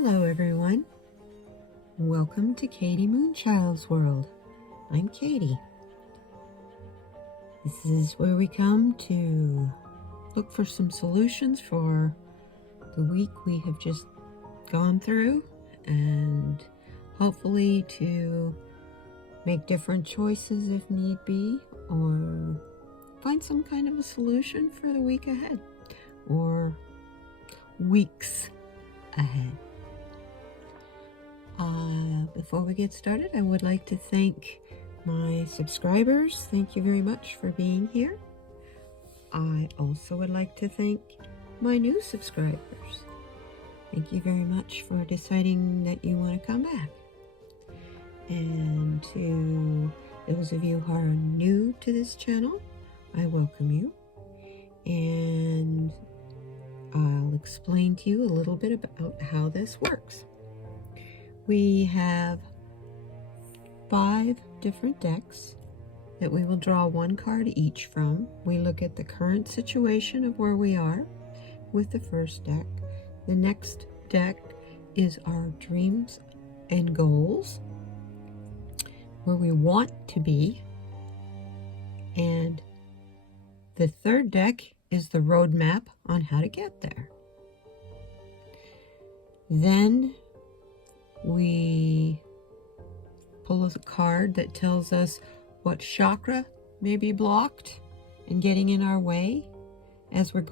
Hello everyone, welcome to Katie Moonchild's World. I'm Katie. This is where we come to look for some solutions for the week we have just gone through and hopefully to make different choices if need be, or find some kind of a solution for the week ahead or weeks ahead. Before we get started, I would like to thank my subscribers. Thank you very much for being here. I also would like to thank my new subscribers. Thank you very much for deciding that you want to come back. And to those of you who are new to this channel, I welcome you. And I'll explain to you a little bit about how this works. We have 5 different decks that we will draw one card each from. We look at the current situation of where we are with the first deck. The next deck is our dreams and goals, where we want to be. And the third deck is the roadmap on how to get there. Then we pull a card that tells us what chakra may be blocked and getting in our way as we're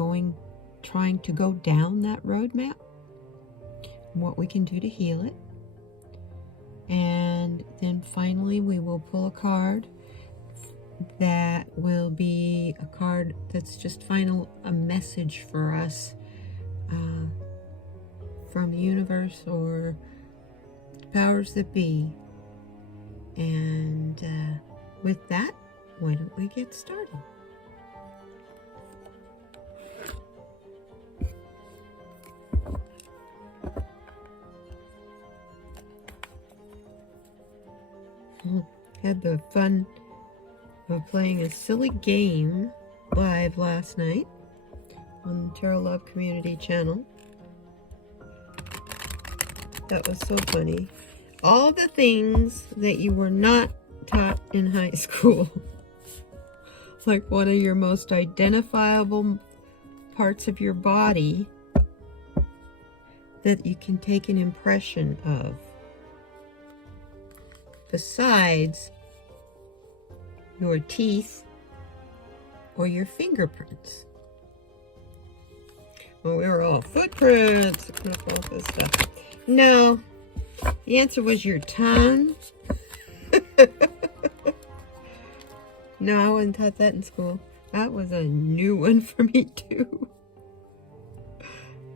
trying to go down that roadmap, and what we can do to heal it. And then finally we will pull a card that will be a card that's just a message for us from the universe or powers that be. And with that, why don't we get started? Had the fun of playing a silly game live last night on the Tarot Love Community channel. That was so funny. All the things that you were not taught in high school. Like one of your most identifiable parts of your body that you can take an impression of, besides your teeth or your fingerprints. Well, we were all footprints, all this stuff. No, the answer was your tongue. No, I wasn't taught that in school. That was a new one for me too.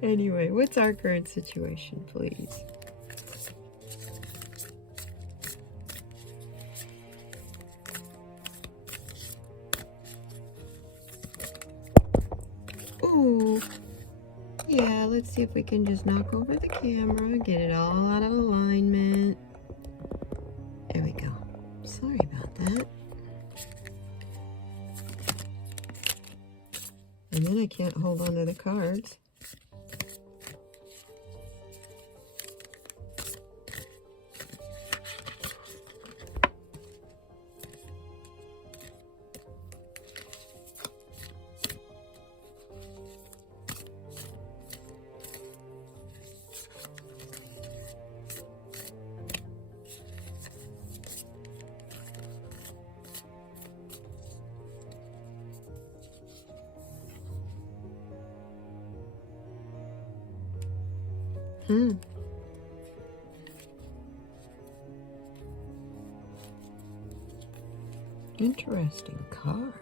Anyway, what's our current situation, please? Ooh. Yeah, let's see if we can just knock over the camera, get it all out of alignment. There we go. Sorry about that. And then I can't hold on to the cards. Interesting card.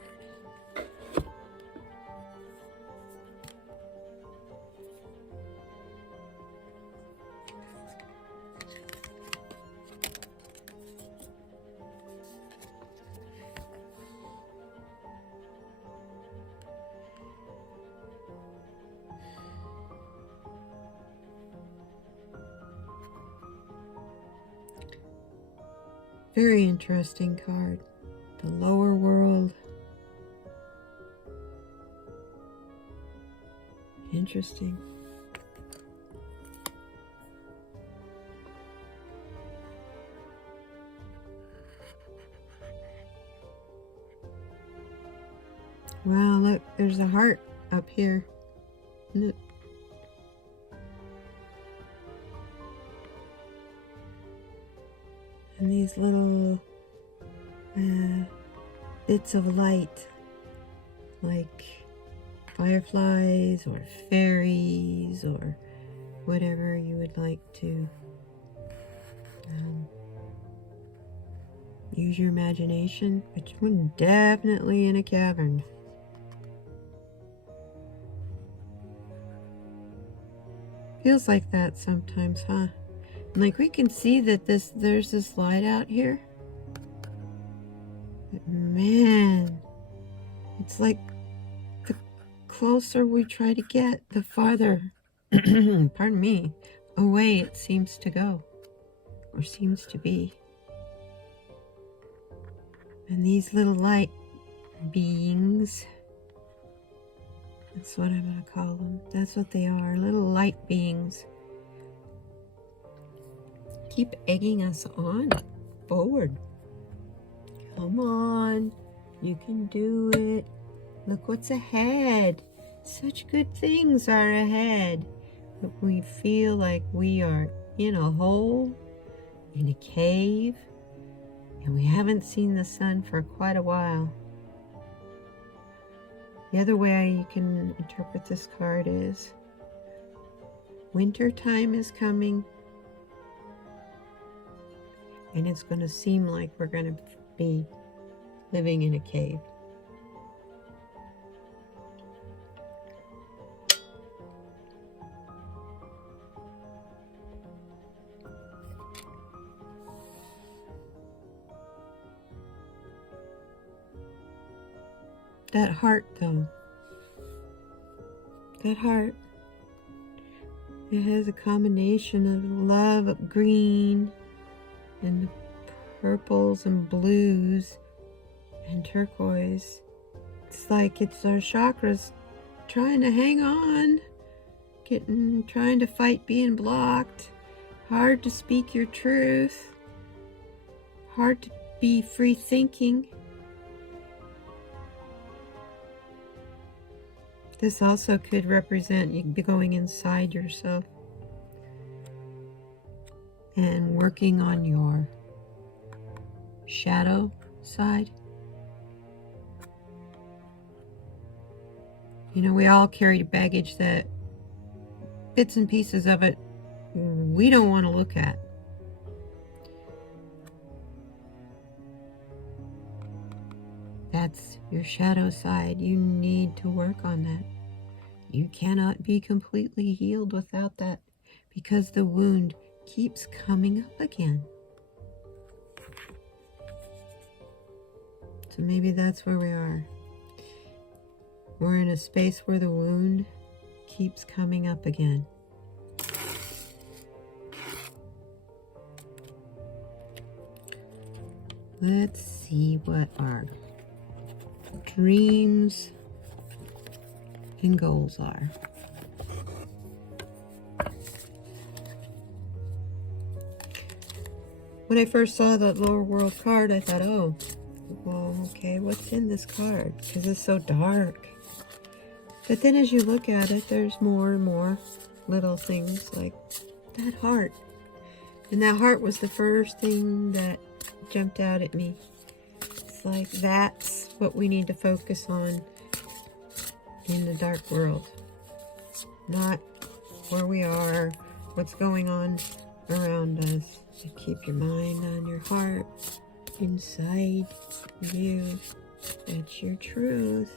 Very interesting card. The lower world. Interesting. there's a heart up here. And these little bits of light, like fireflies or fairies or whatever you would like to use your imagination, but you're definitely in a cavern. Feels like that sometimes, huh? And like we can see that there's this light out here. But man, it's like the closer we try to get, the farther, pardon me, away it seems to go, or seems to be. And these little light beings, that's what I'm going to call them. That's what they are, little light beings. Keep egging us on forward. Come on, you can do it. Look what's ahead. Such good things are ahead. But we feel like we are in a hole, in a cave, and we haven't seen the sun for quite a while. The other way you can interpret this card is winter time is coming, and it's going to seem like we're going to be living in a cave. That heart, though, that heart, it has a combination of love, green, and purples and blues and turquoise. It's like it's our chakras trying to hang on, trying to fight being blocked. Hard to speak your truth, hard to be free thinking. This also could represent you going inside yourself and working on your shadow side. You know, we all carry baggage that bits and pieces of it we don't want to look at. That's your shadow side. You need to work on that. You cannot be completely healed without that, because the wound keeps coming up again. So maybe that's where we are. We're in a space where the wound keeps coming up again. Let's see what our dreams and goals are. When I first saw that lower world card, I thought, oh, well, okay, what's in this card? Because it's so dark. But then as you look at it, there's more and more little things like that heart. And that heart was the first thing that jumped out at me. It's like that's what we need to focus on in the dark world. Not where we are, what's going on around us. So keep your mind on your heart, inside you. That's your truth.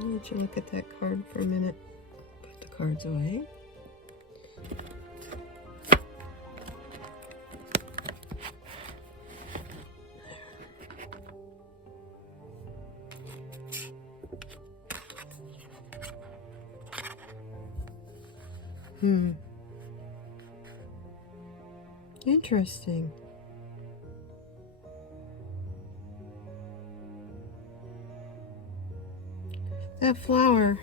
I'll let you look at that card for a minute. Put the cards away. Interesting. That flower,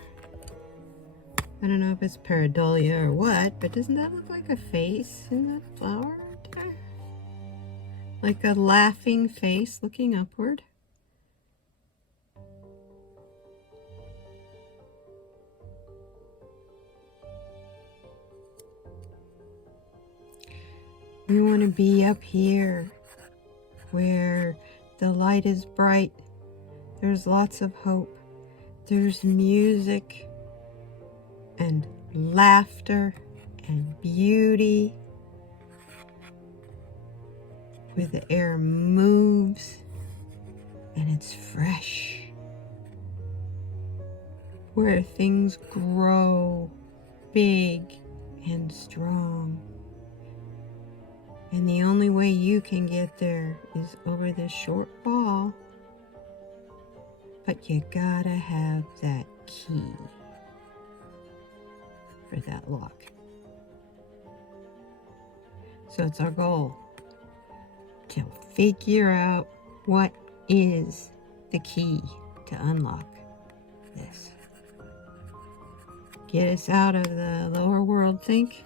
I don't know if it's pareidolia or what, but doesn't that look like a face in the flower there? Like a laughing face looking upward? We want to be up here where the light is bright. There's lots of hope. There's music and laughter and beauty. Where the air moves and it's fresh. Where things grow big and strong. And the only way you can get there is over this short wall. But you gotta have that key for that lock. So it's our goal to figure out what is the key to unlock this. Get us out of the lower world think.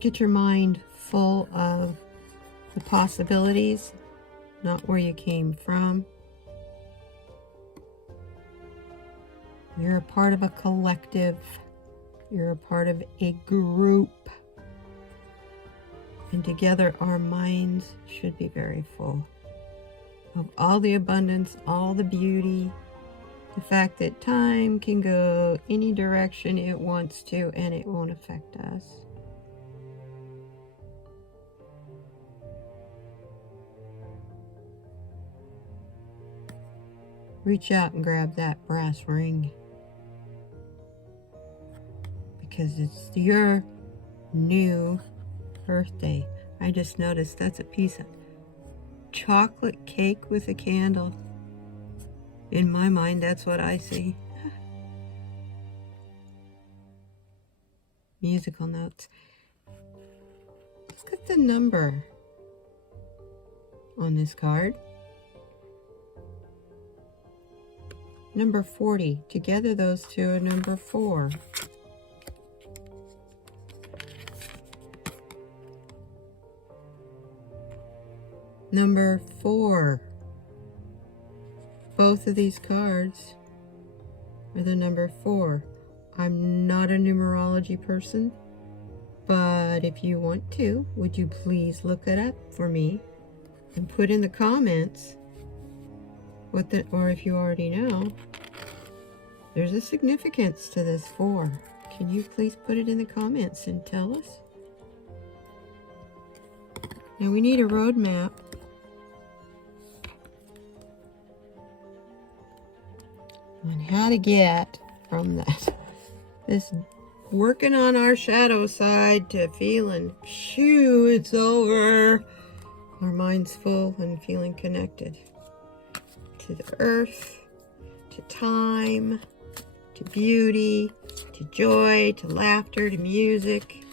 Get your mind full of the possibilities, not where you came from. You're a part of a collective. You're a part of a group. And together our minds should be very full of all the abundance, all the beauty, the fact that time can go any direction it wants to and it won't affect us. Reach out and grab that brass ring. Because it's your new birthday. I just noticed that's a piece of chocolate cake with a candle. In my mind, that's what I see. Musical notes. Look at the number on this card. Number 40. Together those two are number 4. Number 4. Both of these cards are the number 4. I'm not a numerology person, but if you want to, would you please look it up for me and put in the comments or if you already know, there's a significance to this 4. Can you please put it in the comments and tell us? Now we need a roadmap. On how to get from this working on our shadow side to feeling, phew, it's over. Our mind's full and feeling connected to the earth, to time, to beauty, to joy, to laughter, to music.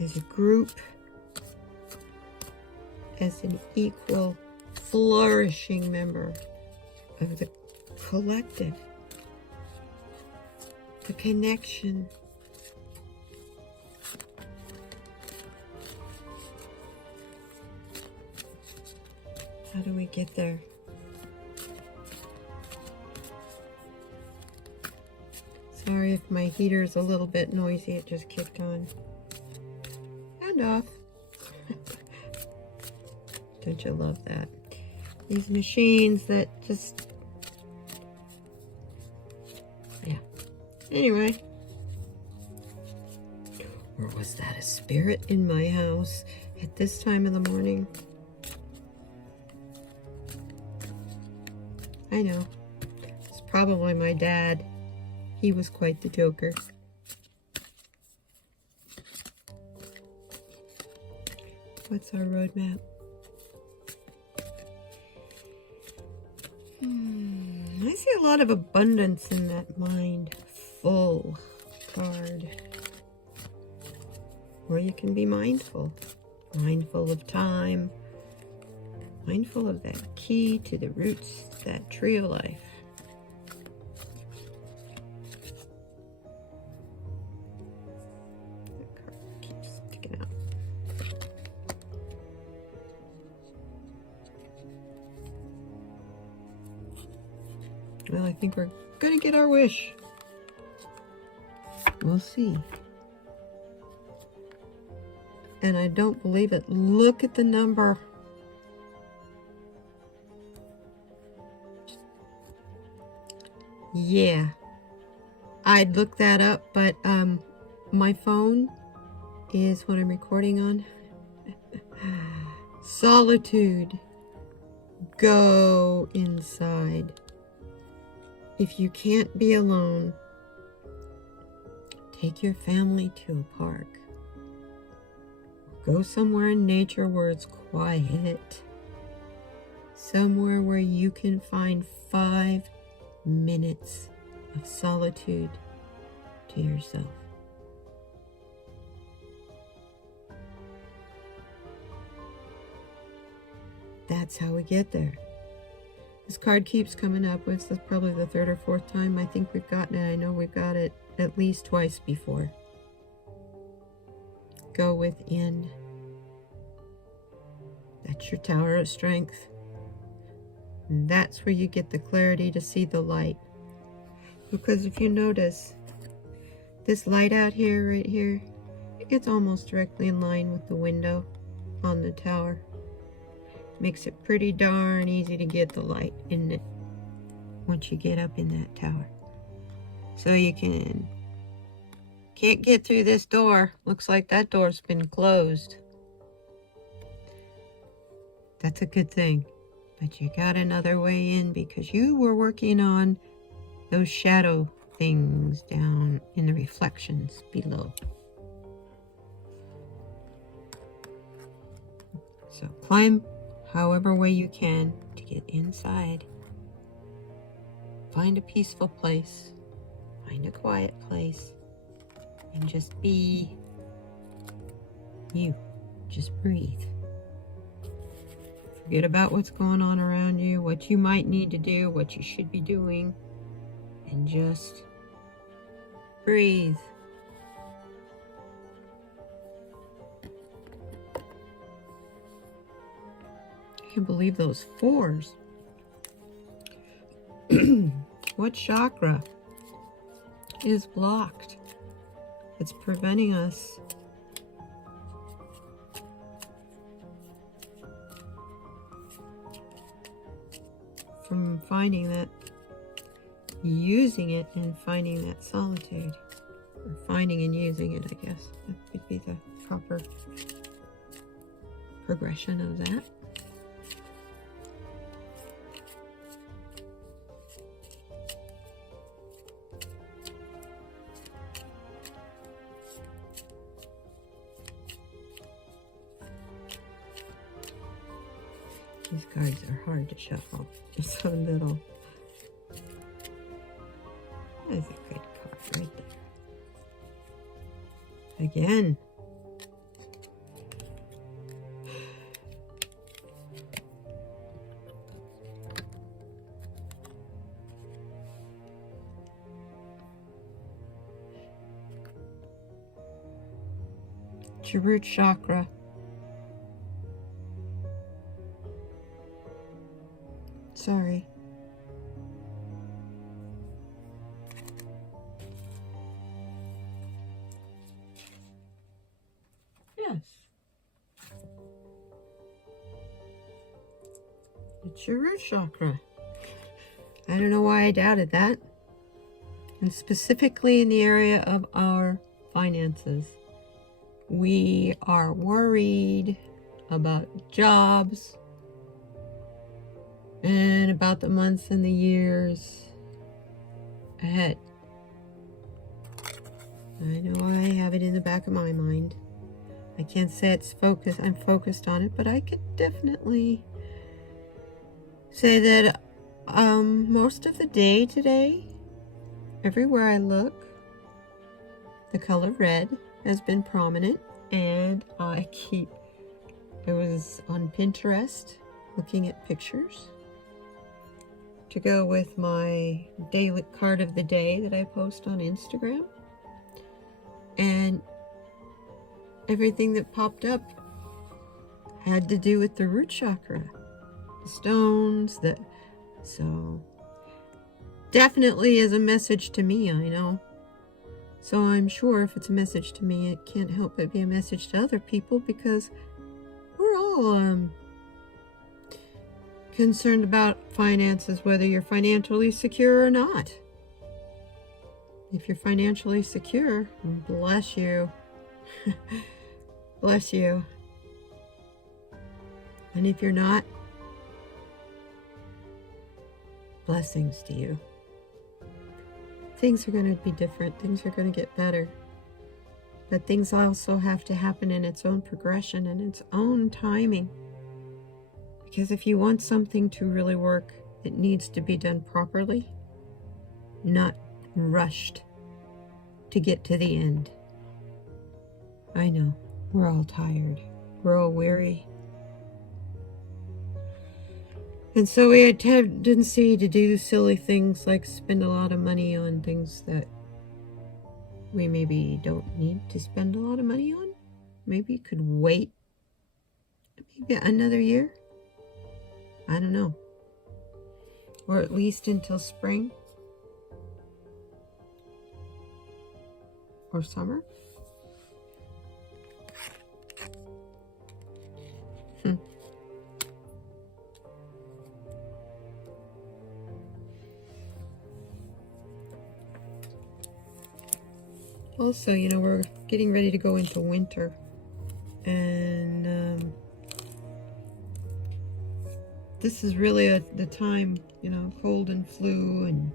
As a group, as an equal, flourishing member of the collective, the connection. How do we get there? Sorry if my heater's a little bit noisy, it just kicked on and off. Don't you love that? These machines that just, yeah. Anyway. Or was that a spirit in my house at this time of the morning? I know. It's probably my dad. He was quite the joker. What's our roadmap? I see a lot of abundance in that mindful card. Or you can be mindful. Mindful of time. Mindful of that key to the roots, that tree of life. That card keeps sticking out. Well, I think we're gonna get our wish. We'll see. And I don't believe it. Look at the number. Yeah. I'd look that up, but my phone is what I'm recording on. Solitude. Go inside. If you can't be alone, take your family to a park. Go somewhere in nature where it's quiet. Somewhere where you can find 5 minutes of solitude to yourself. That's how we get there. This card keeps coming up. It's probably the 3rd or 4th time I think we've gotten it. I know we've got it at least twice before. Go within. That's your tower of strength. And that's where you get the clarity to see the light. Because if you notice, this light out here, right here, it's almost directly in line with the window on the tower. Makes it pretty darn easy to get the light in it once you get up in that tower. So you can't get through this door. Looks like that door's been closed. That's a good thing. But you got another way in because you were working on those shadow things down in the reflections below. So climb however way you can to get inside. Find a peaceful place. Find a quiet place. And just be you. Just breathe. Forget about what's going on around you, what you might need to do, what you should be doing, and just breathe. I can't believe those 4s. What chakra is blocked? It's preventing us from finding that, using it and finding that solitude. Or finding and using it, I guess. That would be the proper progression of that. These cards are hard to shuffle. They're so little. That's a good card right there. Again. It's your root chakra. Sorry. Yes. It's your root chakra. I don't know why I doubted that. And specifically in the area of our finances. We are worried about jobs and about the months and the years ahead. I know I have it in the back of my mind. I can't say it's focused. I'm focused on it, but I could definitely say that Most of the day today, everywhere I look, the color red has been prominent, and I was on Pinterest looking at pictures to go with my daily card of the day that I post on Instagram, and everything that popped up had to do with the root chakra, the stones, so definitely is a message to me, I know. So I'm sure if it's a message to me, it can't help but be a message to other people, because we're all concerned about finances, whether you're financially secure or not. If you're financially secure, bless you. Bless you. And if you're not, blessings to you. Things are going to be different. Things are going to get better. But things also have to happen in its own progression and its own timing. Because if you want something to really work, it needs to be done properly, not rushed to get to the end. I know, we're all tired. We're all weary. And so we had tendency to do silly things like spend a lot of money on things that we maybe don't need to spend a lot of money on. Maybe could wait maybe another year. I don't know. Or at least until spring or summer. Also, you know, we're getting ready to go into winter, and this is really the time, you know, cold and flu and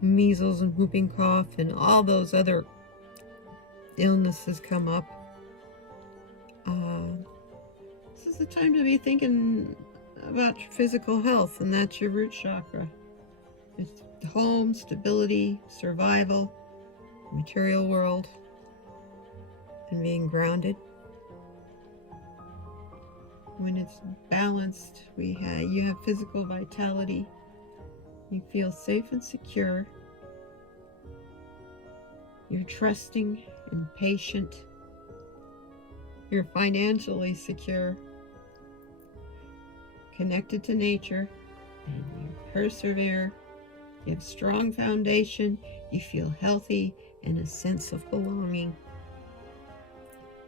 measles and whooping cough and all those other illnesses come up. This is the time to be thinking about your physical health, and that's your root chakra. It's home, stability, survival, material world, and being grounded. When it's balanced, you have physical vitality. You feel safe and secure. You're trusting and patient. You're financially secure, connected to nature, and you persevere. You have a strong foundation. You feel healthy and a sense of belonging.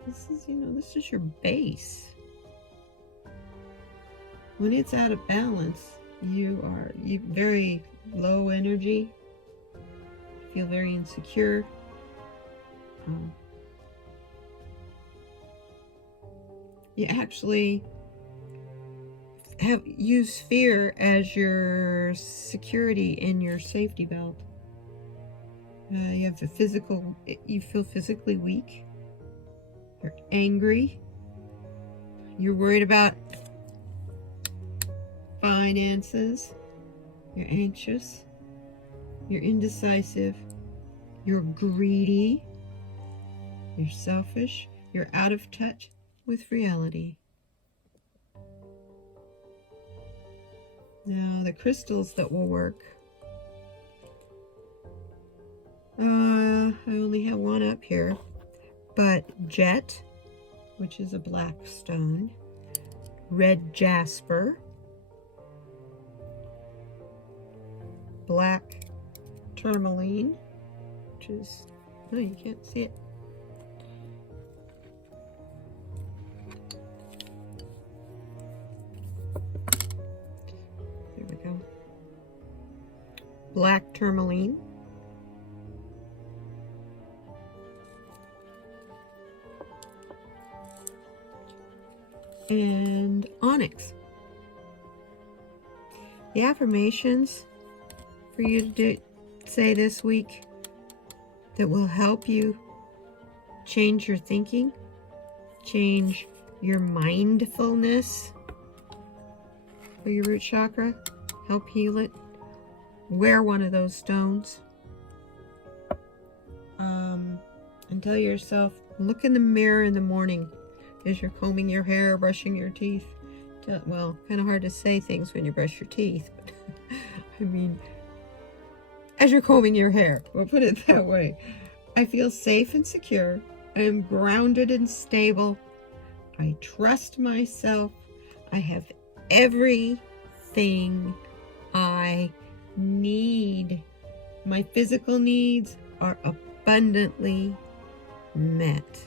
This is your base. When it's out of balance, you very low energy, feel very insecure. You actually use fear as your security in your safety belt. You feel physically weak. You're angry. You're worried about finances. You're anxious. You're indecisive. You're greedy. You're selfish. You're out of touch with reality. Now, the crystals that will work. I only have one up here, but jet, which is a black stone, red jasper, black tourmaline, which is, no, you can't see it. There we go. Black tourmaline. And onyx. The affirmations for you to say this week that will help you change your thinking, change your mindfulness for your root chakra. help heal it, wear one of those stones. And tell yourself, look in the mirror in the morning as you're combing your hair, brushing your teeth. Well, kind of hard to say things when you brush your teeth, but I mean, as you're combing your hair, we'll put it that way. I feel safe and secure. I am grounded and stable. I trust myself. I have everything I need. My physical needs are abundantly met.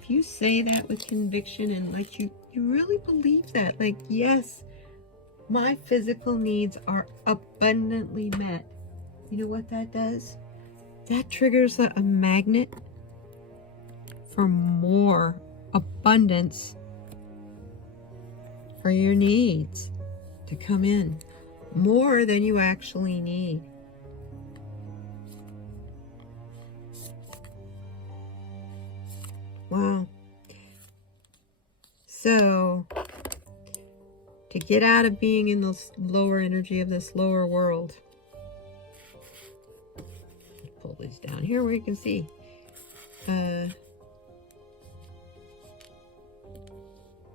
If you say that with conviction and like you really believe that, like, yes, my physical needs are abundantly met, you know what that does? That triggers a magnet for more abundance for your needs to come in, more than you actually need. Wow. So, to get out of being in this lower energy of this lower world, pull these down here where you can see.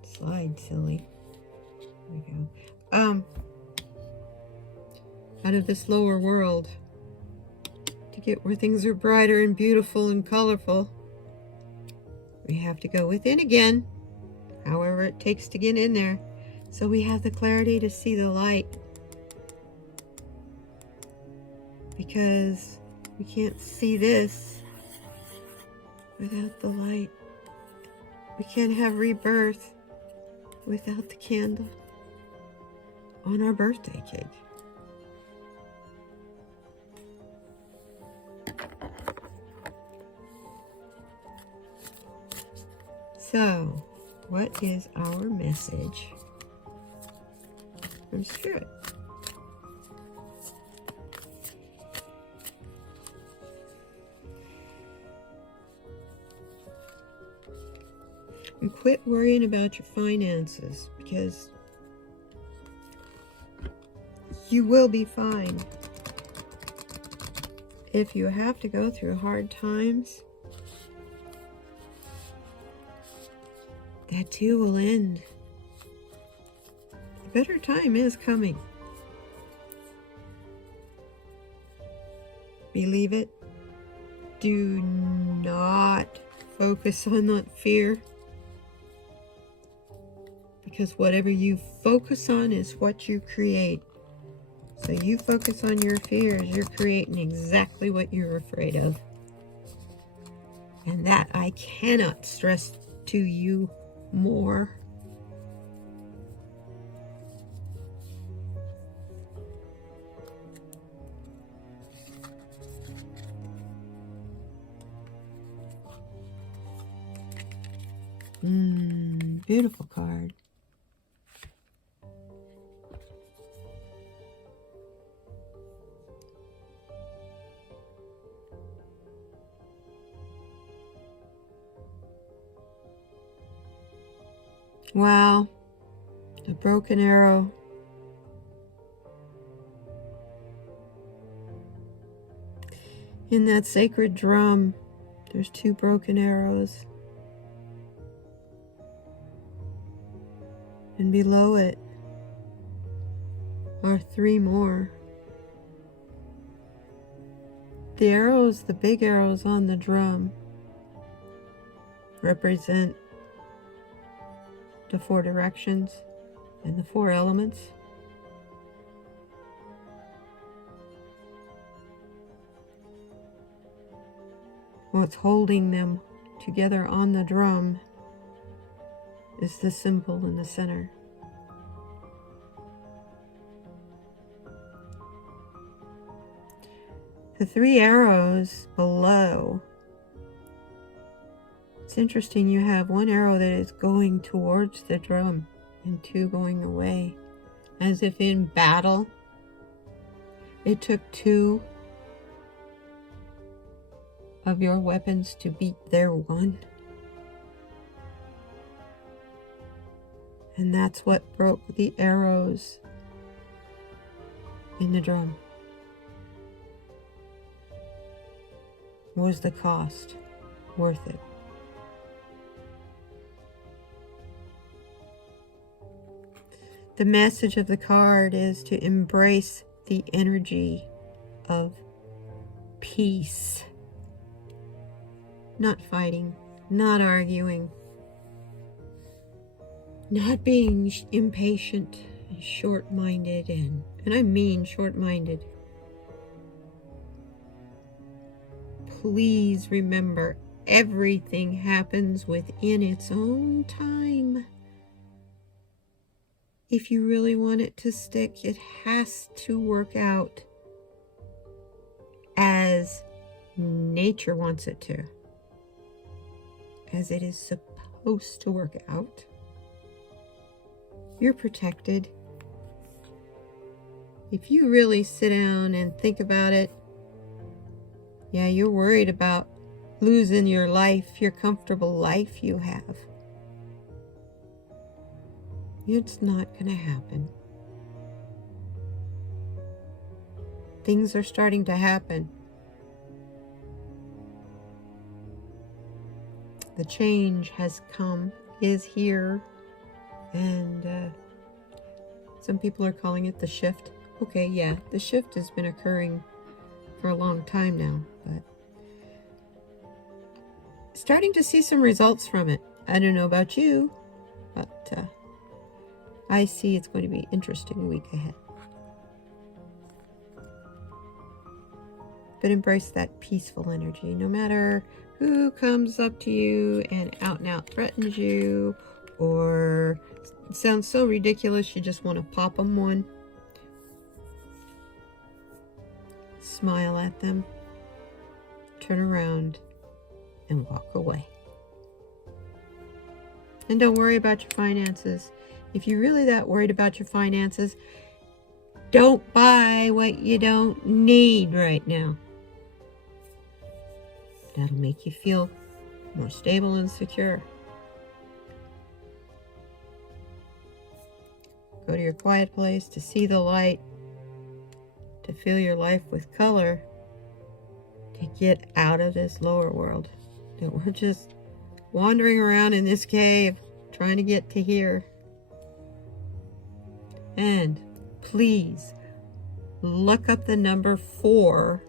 Slide, silly. There we go. Out of this lower world, to get where things are brighter and beautiful and colorful, we have to go within again, however it takes to get in there, so we have the clarity to see the light, because we can't see this without the light. We can't have rebirth without the candle on our birthday cake. So, what is our message from Spirit? And quit worrying about your finances, because you will be fine. If you have to go through hard times, that too will end. A better time is coming. Believe it. Do not focus on that fear, because whatever you focus on is what you create. So you focus on your fears, you're creating exactly what you're afraid of. And that I cannot stress to you more. Beautiful card. Wow, a broken arrow. In that sacred drum, there's 2 broken arrows. And below it are 3 more. The arrows, the big arrows on the drum, represent the 4 directions and the 4 elements. What's holding them together on the drum is the symbol in the center. The 3 arrows below, it's interesting, you have 1 arrow that is going towards the drum and 2 going away, as if in battle. It took 2 of your weapons to beat their 1. And that's what broke the arrows in the drum? Was the cost worth it? The message of the card is to embrace the energy of peace. Not fighting, not arguing, not being impatient and short-minded, and I mean short-minded. Please remember, everything happens within its own time. If you really want it to stick, it has to work out as nature wants it to, as it is supposed to work out. You're protected. If you really sit down and think about it, yeah, you're worried about losing your life, your comfortable life you have. It's not going to happen. Things are starting to happen. The change has come, is here, and some people are calling it the shift. Okay, yeah, the shift has been occurring for a long time now, but starting to see some results from it. I don't know about you, but I see it's going to be an interesting week ahead. But embrace that peaceful energy. No matter who comes up to you and out threatens you, or it sounds so ridiculous you just want to pop them one, smile at them, turn around, and walk away. And don't worry about your finances. If you're really that worried about your finances, don't buy what you don't need right now. That'll make you feel more stable and secure. Go to your quiet place to see the light, to fill your life with color, to get out of this lower world. That we're just wandering around in this cave trying to get to here. And please look up the number 4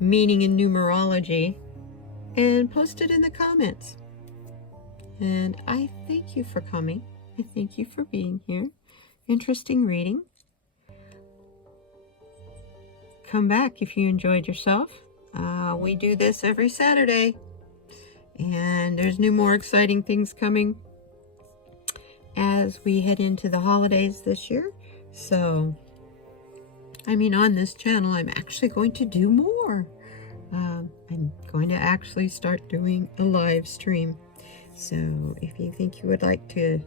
meaning in numerology and post it in the comments. And I thank you for coming. I thank you for being here. Interesting reading. Come back if you enjoyed yourself. We do this every Saturday, and there's more exciting things coming as we head into the holidays this year. So, I mean, on this channel, I'm actually going to do more. I'm going to actually start doing a live stream. So if you think you would like to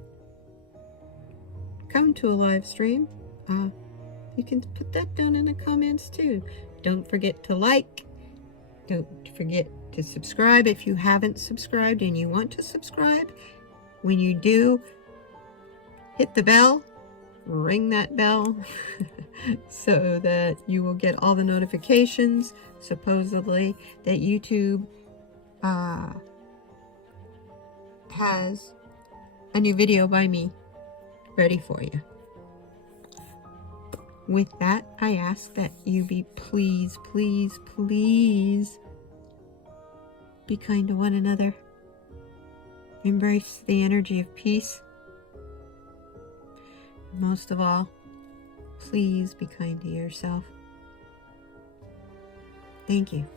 come to a live stream, you can put that down in the comments too. Don't forget to like. Don't forget to subscribe if you haven't subscribed and you want to subscribe. When you do, hit the bell, ring that bell so that you will get all the notifications, supposedly, that YouTube has a new video by me ready for you. With that, I ask that you please be kind to one another. Embrace the energy of peace. Most of all, please be kind to yourself. Thank you.